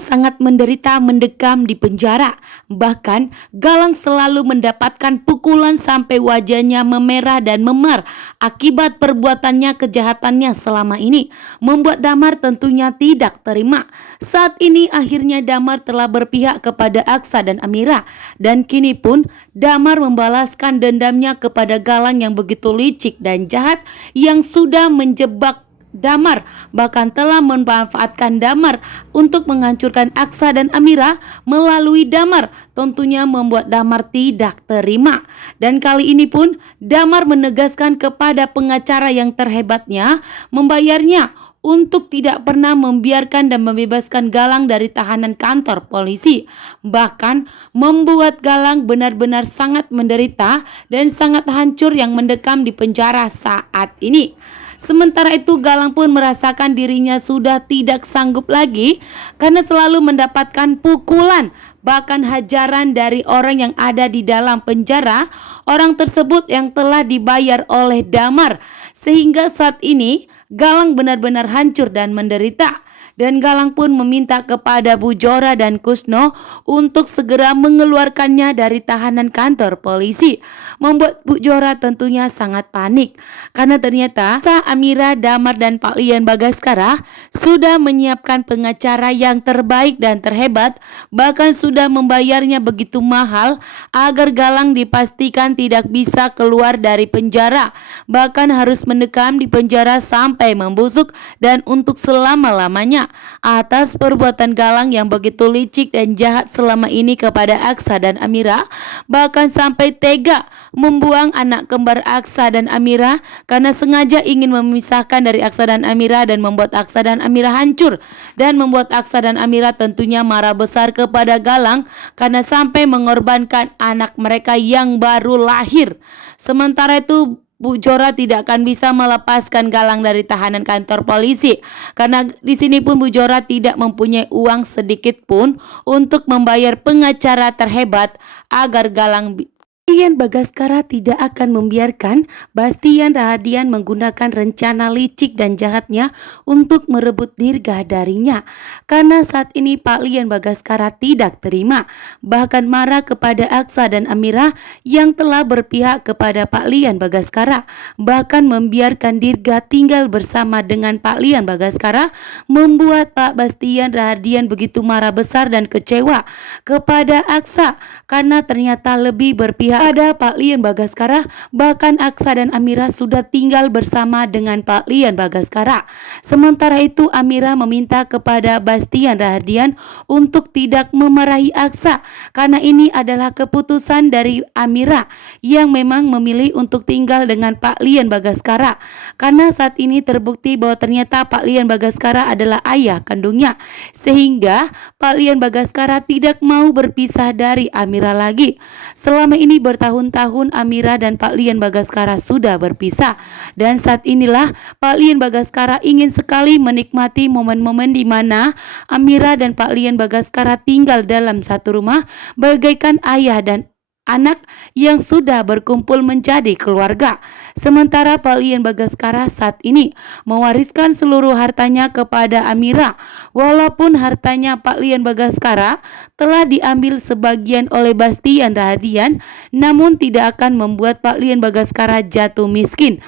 Galang sangat menderita mendekam di penjara. Bahkan Galang selalu mendapatkan pukulan sampai wajahnya memerah dan memar akibat perbuatannya kejahatannya selama ini. Membuat Damar tentunya tidak terima. Saat ini akhirnya Damar telah berpihak kepada Aksa dan Amira. Dan kini pun Damar membalaskan dendamnya kepada Galang yang begitu licik dan jahat yang sudah menjebak Damar, bahkan telah memanfaatkan Damar untuk menghancurkan Aksa dan Amira melalui Damar. Tentunya membuat Damar tidak terima. Dan kali ini pun Damar menegaskan kepada pengacara yang terhebatnya membayarnya untuk tidak pernah membiarkan dan membebaskan Galang dari tahanan kantor polisi. Bahkan membuat Galang benar-benar sangat menderita dan sangat hancur yang mendekam di penjara saat ini. Sementara itu Galang pun merasakan dirinya sudah tidak sanggup lagi karena selalu mendapatkan pukulan, bahkan hajaran dari orang yang ada di dalam penjara, orang tersebut yang telah dibayar oleh Damar. Sehingga saat ini Galang benar-benar hancur dan menderita. Dan Galang pun meminta kepada Bu Jora dan Kusno untuk segera mengeluarkannya dari tahanan kantor polisi. Membuat Bu Jora tentunya sangat panik karena ternyata Amira, Damar dan Pak Lian Bagaskara sudah menyiapkan pengacara yang terbaik dan terhebat, bahkan sudah membayarnya begitu mahal agar Galang dipastikan tidak bisa keluar dari penjara, bahkan harus mendekam di penjara sampai membusuk dan untuk selama-lamanya atas perbuatan Galang yang begitu licik dan jahat selama ini kepada Aksa dan Amira, bahkan sampai tega membuang anak kembar Aksa dan Amira karena sengaja ingin memisahkan dari Aksa dan Amira dan membuat Aksa dan Amira hancur, dan membuat Aksa dan Amira tentunya marah besar kepada Galang karena sampai mengorbankan anak mereka yang baru lahir. Sementara itu Bu Jora tidak akan bisa melepaskan Galang dari tahanan kantor polisi karena di sini pun Bu Jora tidak mempunyai uang sedikit pun untuk membayar pengacara terhebat agar Galang Bastian Bagaskara tidak akan membiarkan Bastian Rahadian menggunakan rencana licik dan jahatnya untuk merebut Dirga darinya. Karena saat ini Pak Lian Bagaskara tidak terima, bahkan marah kepada Aksa dan Amira yang telah berpihak kepada Pak Lian Bagaskara, bahkan membiarkan Dirga tinggal bersama dengan Pak Lian Bagaskara, membuat Pak Bastian Rahadian begitu marah besar dan kecewa kepada Aksa karena ternyata lebih berpihak pada Pak Lian Bagaskara. Bahkan Aksa dan Amira sudah tinggal bersama dengan Pak Lian Bagaskara. Sementara itu Amira meminta kepada Bastian Rahadian untuk tidak memarahi Aksa karena ini adalah keputusan dari Amira yang memang memilih untuk tinggal dengan Pak Lian Bagaskara karena saat ini terbukti bahwa ternyata Pak Lian Bagaskara adalah ayah kandungnya, sehingga Pak Lian Bagaskara tidak mau berpisah dari Amira lagi. Selama ini bertahun-tahun Amira dan Pak Lian Bagaskara sudah berpisah, dan saat inilah Pak Lian Bagaskara ingin sekali menikmati momen-momen di mana Amira dan Pak Lian Bagaskara tinggal dalam satu rumah bagaikan ayah dan anak yang sudah berkumpul menjadi keluarga. Sementara Pak Lian Bagaskara saat ini mewariskan seluruh hartanya kepada Amira. Walaupun hartanya Pak Lian Bagaskara telah diambil sebagian oleh Bastian Rahadian, namun tidak akan membuat Pak Lian Bagaskara jatuh miskin.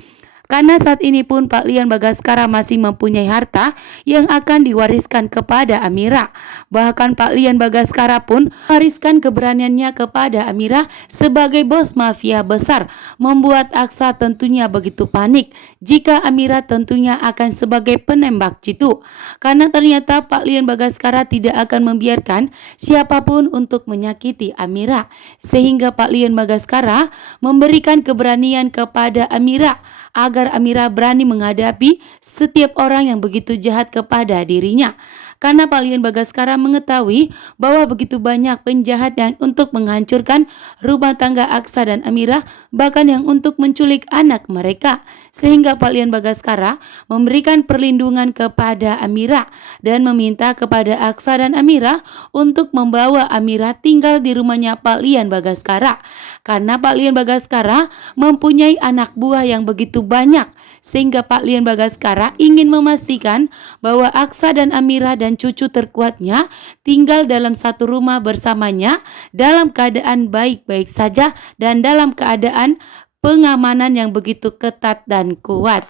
Karena saat ini pun Pak Lian Bagaskara masih mempunyai harta yang akan diwariskan kepada Amira. Bahkan Pak Lian Bagaskara pun mewariskan keberaniannya kepada Amira sebagai bos mafia besar, membuat Aksa tentunya begitu panik jika Amira tentunya akan sebagai penembak jitu. Karena ternyata Pak Lian Bagaskara tidak akan membiarkan siapapun untuk menyakiti Amira, sehingga Pak Lian Bagaskara memberikan keberanian kepada Amira agar Amira berani menghadapi setiap orang yang begitu jahat kepada dirinya. Karena Pak Lian Bagaskara mengetahui bahwa begitu banyak penjahat yang untuk menghancurkan rumah tangga Aksa dan Amira, bahkan yang untuk menculik anak mereka. Sehingga Pak Lian Bagaskara memberikan perlindungan kepada Amira dan meminta kepada Aksa dan Amira untuk membawa Amira tinggal di rumahnya Pak Lian Bagaskara. Karena Pak Lian Bagaskara mempunyai anak buah yang begitu banyak, sehingga Pak Lian Bagaskara ingin memastikan bahwa Aksa dan Amira dan dan cucu terkuatnya tinggal dalam satu rumah bersamanya dalam keadaan baik-baik saja dan dalam keadaan pengamanan yang begitu ketat dan kuat.